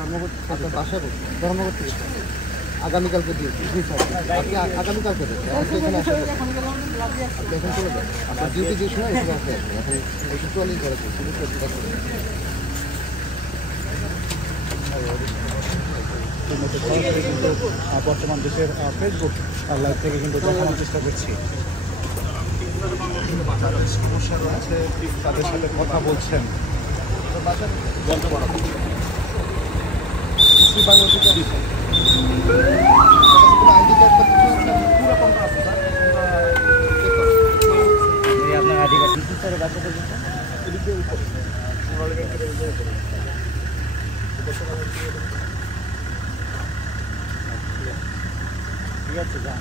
আপনার বাসা ধর্মঘট থেকে আগামীকালকে দিয়েছি। জি স্যার, আপনি আগামীকালকে দেবেন। এখানে আসেন, আপনি এখন চলে যান। আপনার ডিউটি যে সময় এখানে আসতে আসবেন। এখন ওষুধ চলেই করেছে, শুধু প্রতিটা করে কিন্তু বর্তমান দেশের ফেসবুক লাইভ থেকে কিন্তু দেখানোর চেষ্টা করছি। যাদের সমস্যা রয়েছে তাদের সাথে কথা বলছেন। আপনার আইডি কার্ড স্যার বাচ্চাদের ঠিক আছে যান।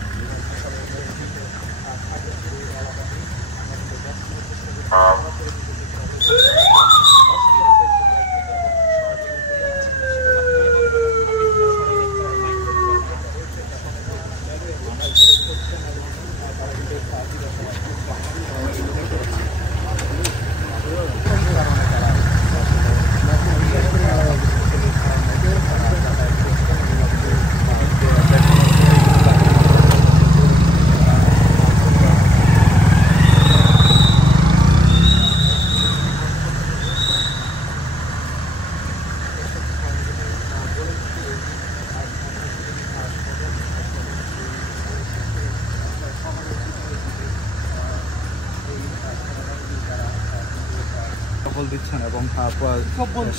দিচ্ছেন এবং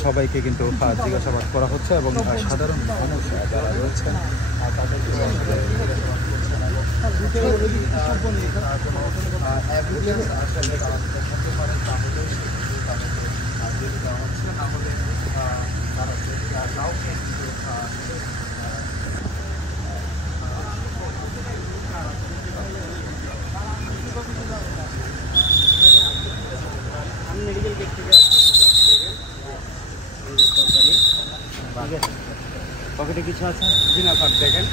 সবাইকে কিন্তু জিজ্ঞাসাবাদ করা হচ্ছে এবং সাধারণ মানুষ যারা রয়েছেন তাদেরকে মেডিকেল গেট থেকে পকেটে কিছু আছে? জি না স্যার, দেখেন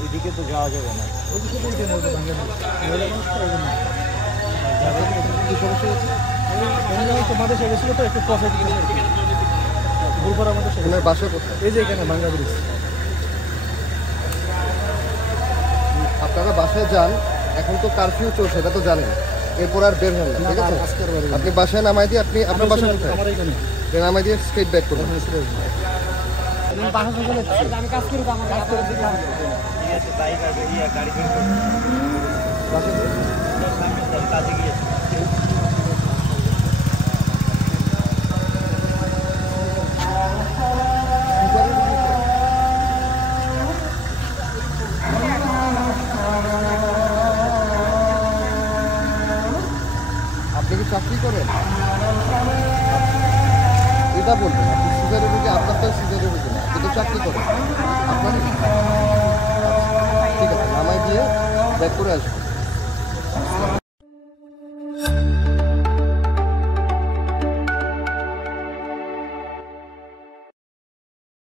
ওইদিকে তো যাওয়া যাবে না। ওইদিকে তো কি সমস্যা হচ্ছে? তোমাদের সে গেছিলো তো একটু কথা ভুলবার আমাদের সেখানে বাসা কোথায়? এই যে এখানে ভাঙ্গা ব্রিজ। আপনারা বাসায় যান, এখন তো কারফিউ চলছে, এটা তো জানেন। এরপর আর বের হন না, ঠিক আছে? আপনি বাসায় নামাই দিয়ে আপনি আপনার বাসা কোথায় নামাই দিয়ে স্ট্রেট ব্যাক করবেন। আমি কাজ করি, আমার কাজ করে দিতে হবে। ঠিক আছে, তাই করবে। গাড়ি বের করবে, বাসা কাজে গিয়েছে। আপনি কি চাকরি করেন? এটা বলবেন আপনি সিজারের রোগী, আপনার তো সিজারের রোগী না, আপনি তো চাকরি করেন। আপনার ঠিক আছে, নামাই দিয়ে ব্যাক করে আসবেন।